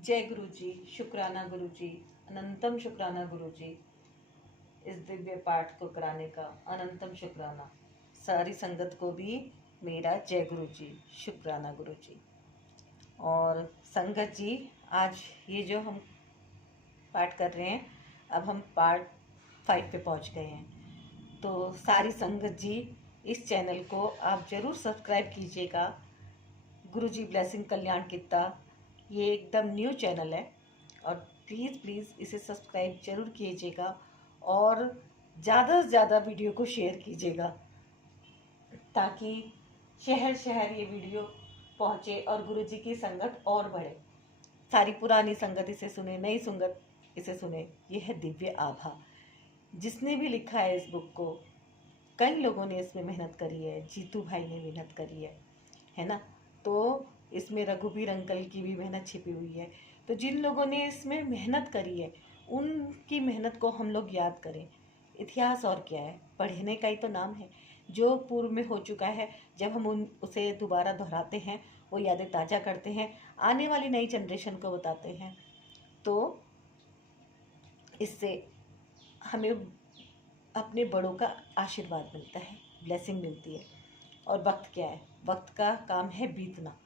जय गुरु जी, शुक्राना गुरु जी, अनंतम शुक्राना गुरु जी। इस दिव्य पाठ को कराने का अनंतम शुक्राना। सारी संगत को भी मेरा जय गुरु जी, शुक्राना गुरु जी। और संगत जी, आज ये जो हम पाठ कर रहे हैं, अब हम पार्ट 5 पे पहुंच गए हैं। तो सारी संगत जी, इस चैनल को आप ज़रूर सब्सक्राइब कीजिएगा। गुरु जी ब्लेसिंग कल्याण कित्ता, ये एकदम न्यू चैनल है और प्लीज़ इसे सब्सक्राइब जरूर कीजिएगा और ज़्यादा से ज़्यादा वीडियो को शेयर कीजिएगा ताकि शहर शहर ये वीडियो पहुँचे और गुरु जी की संगत और बढ़े। सारी पुरानी संगत इसे सुने, नई संगत इसे सुने। ये है दिव्य आभा। जिसने भी लिखा है इस बुक को, कई लोगों ने इसमें मेहनत करी है। जीतू भाई ने मेहनत करी है ना। तो इसमें रघुबीर अंकल की भी मेहनत छिपी हुई है। तो जिन लोगों ने इसमें मेहनत करी है, उनकी मेहनत को हम लोग याद करें। इतिहास और क्या है, पढ़ने का ही तो नाम है। जो पूर्व में हो चुका है, जब हम उसे दोबारा दोहराते हैं, वो यादें ताज़ा करते हैं, आने वाली नई जनरेशन को बताते हैं, तो इससे हमें अपने बड़ों का आशीर्वाद मिलता है, ब्लेसिंग मिलती है। और वक्त क्या है, वक्त का काम है बीतना।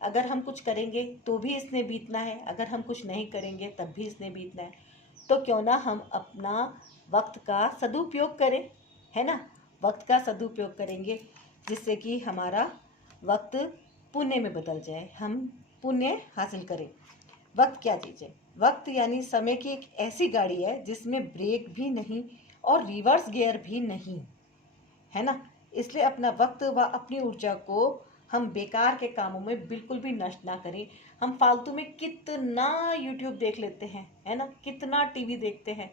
अगर हम कुछ करेंगे तो भी इसने बीतना है, अगर हम कुछ नहीं करेंगे तब भी इसने बीतना है। तो क्यों ना हम अपना वक्त का सदुपयोग करें, है ना। वक्त का सदुपयोग करेंगे जिससे कि हमारा वक्त पुण्य में बदल जाए, हम पुण्य हासिल करें। वक्त क्या चीज़ है? वक्त यानी समय की एक ऐसी गाड़ी है जिसमें ब्रेक भी नहीं और रिवर्स गियर भी नहीं, है ना। इसलिए अपना वक्त व अपनी ऊर्जा को हम बेकार के कामों में बिल्कुल भी नष्ट ना करें। हम फालतू में कितना यूट्यूब देख लेते हैं, है ना, कितना टीवी देखते हैं।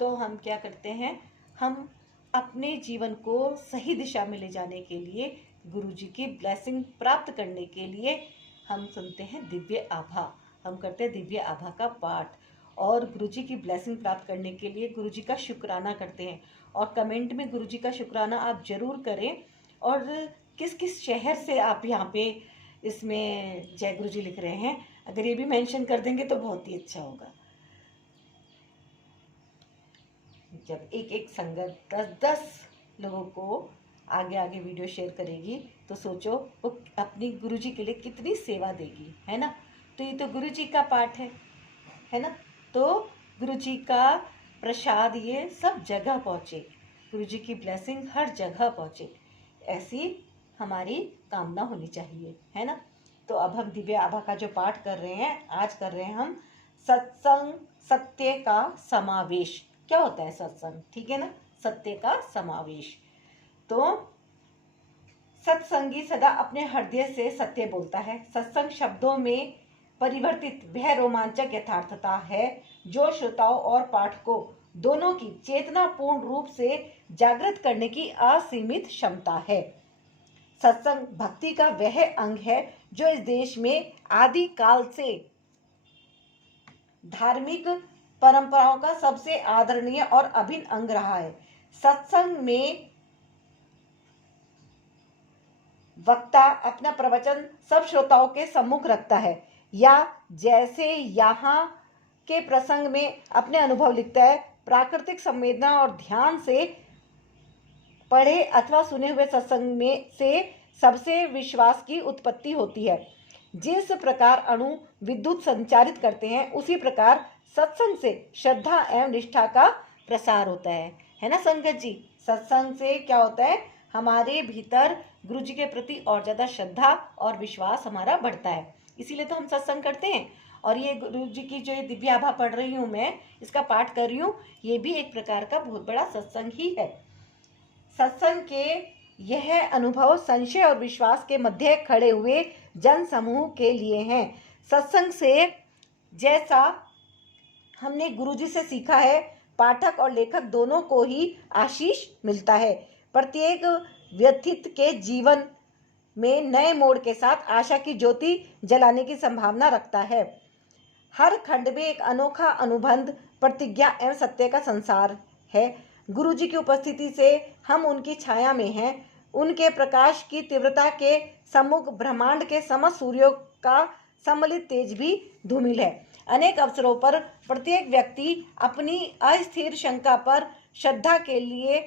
तो हम क्या करते हैं, हम अपने जीवन को सही दिशा में ले जाने के लिए, गुरु जी की ब्लेसिंग प्राप्त करने के लिए हम सुनते हैं दिव्य आभा, हम करते हैं दिव्य आभा का पाठ और गुरु जी की ब्लेसिंग प्राप्त करने के लिए गुरु जी का शुक्राना करते हैं। और कमेंट में गुरु जी का शुक्राना आप ज़रूर करें। और किस किस शहर से आप यहाँ पे इसमें जय गुरु जी लिख रहे हैं, अगर ये भी मेंशन कर देंगे तो बहुत ही अच्छा होगा। जब एक एक संगत 10-10 लोगों को आगे आगे वीडियो शेयर करेगी तो सोचो वो अपनी गुरु जी के लिए कितनी सेवा देगी, है ना। तो ये तो गुरु जी का पाठ है ना। तो गुरु जी का प्रसाद ये सब जगह पहुँचे, गुरु जी की ब्लेसिंग हर जगह पहुँचे, ऐसी हमारी कामना होनी चाहिए, है ना। तो अब हम दिव्य आभा का जो पाठ कर रहे हैं, आज कर रहे हैं हम सत्संग सत्य का समावेश। क्या होता है सत्संग, ठीक है ना, सत्य का समावेश। तो सत्संगी सदा अपने हृदय से सत्य बोलता है। सत्संग शब्दों में परिवर्तित वह रोमांचक यथार्थता है जो श्रोताओं और पाठकों दोनों की चेतना पूर्ण रूप से जागृत करने की असीमित क्षमता है। सत्संग भक्ति का वह अंग है जो इस देश में आदि काल से धार्मिक परंपराओं का सबसे आदरणीय और अभिन्न अंग रहा है। सत्संग में वक्ता अपना प्रवचन सब श्रोताओं के सम्मुख रखता है, या जैसे यहाँ के प्रसंग में अपने अनुभव लिखता है। प्राकृतिक संवेदना और ध्यान से पढ़े अथवा सुने हुए सत्संग में से सबसे विश्वास की उत्पत्ति होती है। जिस प्रकार अणु विद्युत संचारित करते हैं, उसी प्रकार सत्संग से श्रद्धा एवं निष्ठा का प्रसार होता है ना संगत जी। सत्संग से क्या होता है, हमारे भीतर गुरु जी के प्रति और ज़्यादा श्रद्धा और विश्वास हमारा बढ़ता है। इसीलिए तो हम सत्संग करते हैं। और ये गुरु जी की जो ये दिव्य आभा पढ़ रही हूँ मैं, इसका पाठ कर रही हूँ, ये भी एक प्रकार का बहुत बड़ा सत्संग ही है। सत्संग के यह अनुभव संशय और विश्वास के मध्य खड़े हुए जन समूह के लिए हैं। सत्संग से जैसा हमने गुरुजी से सीखा है, पाठक और लेखक दोनों को ही आशीष मिलता है। प्रत्येक व्यक्ति के जीवन में नए मोड़ के साथ आशा की ज्योति जलाने की संभावना रखता है। हर खंड में एक अनोखा अनुबंध, प्रतिज्ञा एवं सत्य का संसार है। गुरु जी की उपस्थिति से हम उनकी छाया में हैं। उनके प्रकाश की तीव्रता के सम्मुख ब्रह्मांड के समस्त सूर्यों का सम्मिलित तेज भी धूमिल है। अनेक अवसरों पर प्रत्येक व्यक्ति अपनी अस्थिर शंका पर श्रद्धा के लिए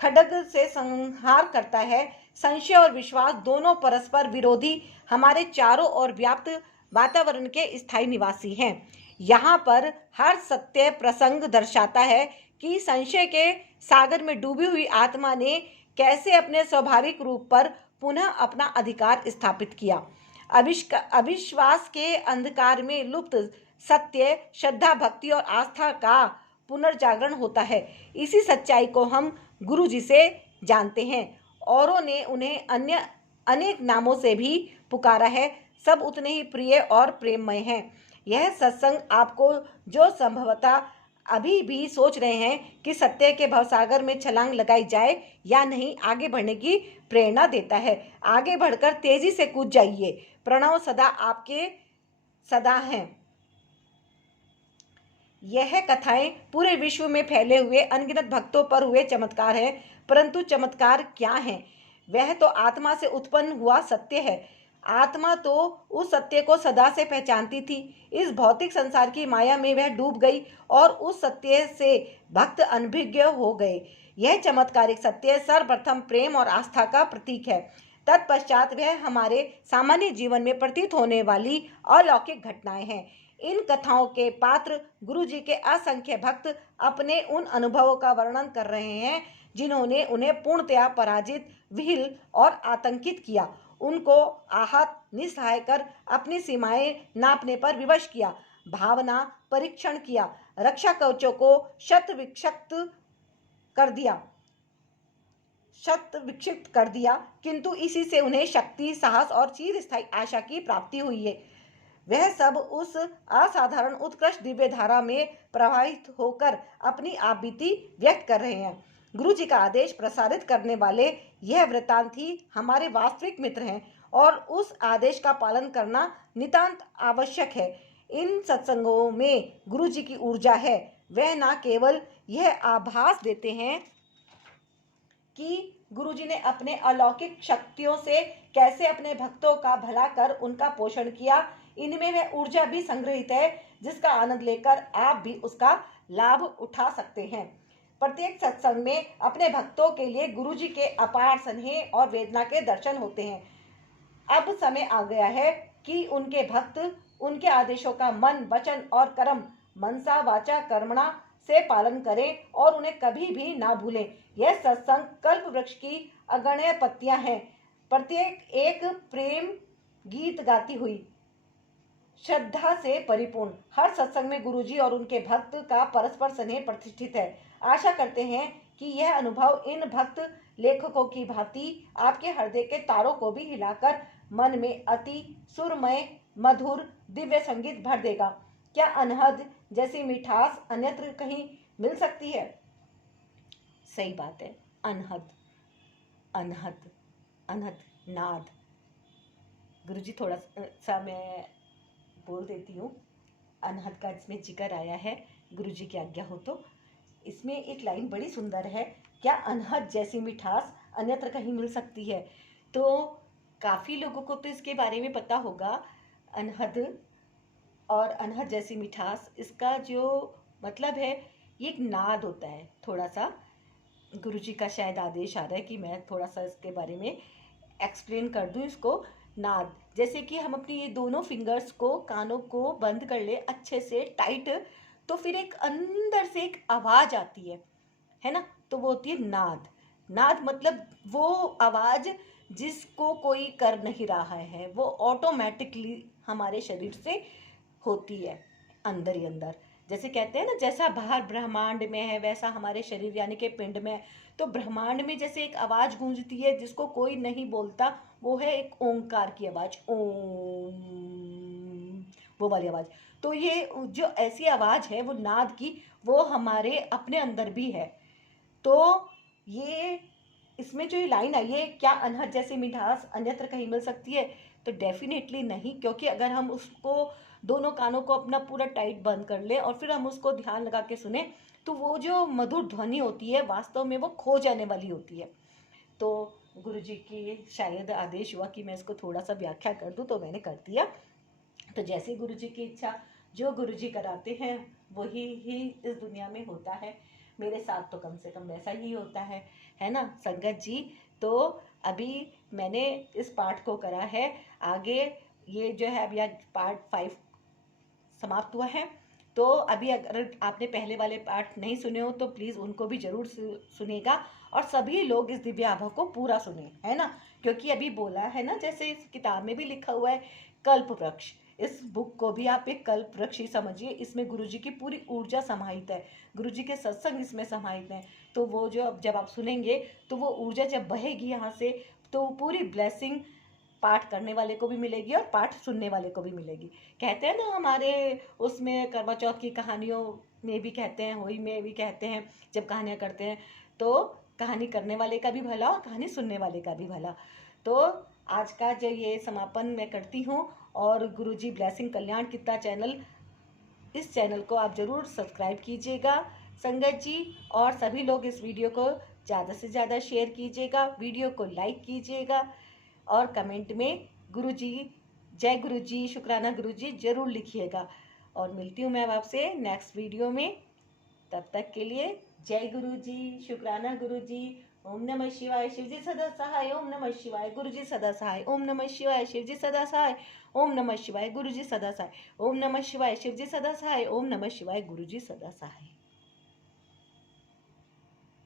खड्ग से संहार करता है। संशय और विश्वास दोनों परस्पर विरोधी हमारे चारों ओर व्याप्त वातावरण के स्थायी निवासी हैं। यहाँ पर हर सत्य प्रसंग दर्शाता है कि संशय के सागर में डूबी हुई आत्मा ने कैसे अपने स्वाभाविक रूप पर पुनः अपना अधिकार स्थापित किया। अविश्वास के अंधकार में लुप्त सत्य, श्रद्धा, भक्ति और आस्था का पुनर्जागरण होता है। इसी सच्चाई को हम गुरु जी से जानते हैं। औरों ने उन्हें अन्य अनेक नामों से भी पुकारा है, सब उतने ही प्रिय और प्रेममय हैं। यह सत्संग आपको जो संभवतः अभी भी सोच रहे हैं कि सत्य के भवसागर में छलांग लगाई जाए या नहीं, आगे बढ़ने की प्रेरणा देता है। आगे बढ़कर तेजी से कूद जाइए। प्रणव सदा आपके सदा हैं। यह कथाएं पूरे विश्व में फैले हुए अनगिनत भक्तों पर हुए चमत्कार है, परंतु चमत्कार क्या है? वह तो आत्मा से उत्पन्न हुआ सत्य है। आत्मा तो उस सत्य को सदा से पहचानती थी। इस भौतिक संसार की माया में वह डूब गई और उस सत्य से भक्त अनभिज्ञ हो गए। यह चमत्कारिक सत्य सर्वप्रथम प्रेम और आस्था का प्रतीक है। तत्पश्चात वह हमारे सामान्य जीवन में प्रतीत होने वाली अलौकिक घटनाएं हैं। इन कथाओं के पात्र गुरु जी के असंख्य भक्त अपने उन अनुभवों का वर्णन कर रहे हैं जिन्होंने उन्हें पूर्णतया पराजित, विहिल और आतंकित किया। उनको आहत, निस्सहाय कर अपनी सीमाएं नापने पर विवश किया, भावना परीक्षण किया, रक्षा कवचों को शत विक्षिप्त कर दिया, किंतु इसी से उन्हें शक्ति, साहस और चिरस्थायी आशा की प्राप्ति हुई है। वह सब उस असाधारण उत्कृष्ट दिव्य धारा में प्रवाहित होकर अपनी आपबीती व्यक्त कर रहे हैं। गुरु जी का आदेश प्रसारित करने वाले यह वृत्तांत ही हमारे वास्तविक मित्र हैं और उस आदेश का पालन करना नितांत आवश्यक है। इन सत्संगों में गुरु जी की ऊर्जा है। वह न केवल यह आभास देते हैं कि गुरु जी ने अपने अलौकिक शक्तियों से कैसे अपने भक्तों का भला कर उनका पोषण किया, इनमें वह ऊर्जा भी संग्रहित है जिसका आनंद लेकर आप भी उसका लाभ उठा सकते हैं। प्रत्येक सत्संग में अपने भक्तों के लिए गुरु जी के अपार स्नेह और वेदना के दर्शन होते हैं। अब समय आ गया है कि उनके भक्त उनके आदेशों का मन, वचन और कर्म, मनसा वाचा कर्मणा से पालन करें और उन्हें कभी भी ना भूलें। यह सत्संग कल्प वृक्ष की अगण्य पत्तियां हैं, प्रत्येक एक प्रेम गीत गाती हुई, श्रद्धा से परिपूर्ण। हर सत्संग में गुरुजी और उनके भक्त का परस्पर स्नेह प्रतिष्ठित है। आशा करते हैं कि यह अनुभव इन भक्त लेखकों की भांति आपके हृदय के तारों को भी हिलाकर मन में अति सुरमय, मधुर, दिव्य संगीत भर देगा। क्या अनहद जैसी मिठास अन्यत्र कहीं मिल सकती है? सही बात है। अनहद, अनहद, अनहद नाद। गुरुजी थोड़ा सा मैं बोल देती हूँ। अनहद का इसमें जिक्र आया है, गुरुजी की आज्ञा हो तो। इसमें एक लाइन बड़ी सुंदर है, क्या अनहद जैसी मिठास अन्यत्र कहीं मिल सकती है? तो काफ़ी लोगों को तो इसके बारे में पता होगा। अनहद और अनहद जैसी मिठास, इसका जो मतलब है ये एक नाद होता है। थोड़ा सा गुरुजी का शायद आदेश आ रहा है कि मैं थोड़ा सा इसके बारे में एक्सप्लेन कर दूं इसको। नाद जैसे कि हम अपनी ये दोनों फिंगर्स को, कानों को बंद कर ले अच्छे से टाइट, तो फिर एक अंदर से एक आवाज़ आती है ना, तो वो होती है नाद। नाद मतलब वो आवाज़ जिसको कोई कर नहीं रहा है, वो ऑटोमेटिकली हमारे शरीर से होती है अंदर ही अंदर। जैसे कहते हैं ना, जैसा बाहर ब्रह्मांड में है वैसा हमारे शरीर यानी कि पिंड में। तो ब्रह्मांड में जैसे एक आवाज़ गूंजती है जिसको कोई नहीं बोलता, वो है एक ओंकार की आवाज़, ओम, वो वाली आवाज़। तो ये जो ऐसी आवाज़ है वो नाद की, वो हमारे अपने अंदर भी है। तो ये इसमें जो ये लाइन आई है, क्या अनहद जैसी मिठास अन्यत्र कहीं मिल सकती है? तो डेफिनेटली नहीं, क्योंकि अगर हम उसको दोनों कानों को अपना पूरा टाइट बंद कर ले और फिर हम उसको ध्यान लगा के सुने, तो वो जो मधुर ध्वनि होती है वास्तव में वो खो जाने वाली होती है। तो गुरुजी की शायद आदेश हुआ कि मैं इसको थोड़ा सा व्याख्या कर दूं, तो मैंने कर दिया। तो जैसे गुरुजी की इच्छा। जो गुरुजी कराते हैं वही ही इस दुनिया में होता है। मेरे साथ तो कम से कम वैसा ही होता है ना संगत जी। तो अभी मैंने इस पाठ को करा है, आगे ये जो है अभी आज पार्ट 5 समाप्त हुआ है। तो अभी अगर आपने पहले वाले पार्ट नहीं सुने हो तो प्लीज़ उनको भी ज़रूर सुनेगा, और सभी लोग इस दिव्य आभा को पूरा सुने, है ना। क्योंकि अभी बोला है ना, जैसे इस किताब में भी लिखा हुआ है कल्प वृक्ष, इस बुक को भी आप एक कल्प वृक्ष ही समझिए। इसमें गुरुजी की पूरी ऊर्जा समाहित है, गुरुजी के सत्संग इसमें समाहित हैं। तो वो जो जब आप सुनेंगे तो वो ऊर्जा जब बहेगी यहाँ से, तो पूरी ब्लेसिंग पाठ करने वाले को भी मिलेगी और पाठ सुनने वाले को भी मिलेगी। कहते हैं ना हमारे उसमें करवा चौथ की कहानियों में भी कहते हैं, होली में भी कहते हैं, जब कहानियाँ करते हैं तो कहानी करने वाले का भी भला और कहानी सुनने वाले का भी भला। तो आज का जो ये समापन मैं करती हूँ, और गुरुजी ब्लेसिंग कल्याण कित्ता चैनल, इस चैनल को आप ज़रूर सब्सक्राइब कीजिएगा संगत जी, और सभी लोग इस वीडियो को ज़्यादा से ज़्यादा शेयर कीजिएगा, वीडियो को लाइक कीजिएगा, और कमेंट में गुरुजी, जय गुरुजी, शुक्राना गुरुजी ज़रूर लिखिएगा। और मिलती हूँ मैं आपसे नेक्स्ट वीडियो में, तब तक के लिए जय गुरुजी, शुक्राना गुरुजी। ओम नमः शिवाय, शिवजी सदा सहाय। ओम नमः शिवाय, गुरुजी सदा सहाय। ओम नमः शिवाय, शिवजी सदा सहाय। ओम नमः शिवाय, गुरुजी सदा सहाय। ओम नमः शिवाय, शिवजी सदा सहाय। ओम नमः शिवाय, गुरुजी सदा सहाय।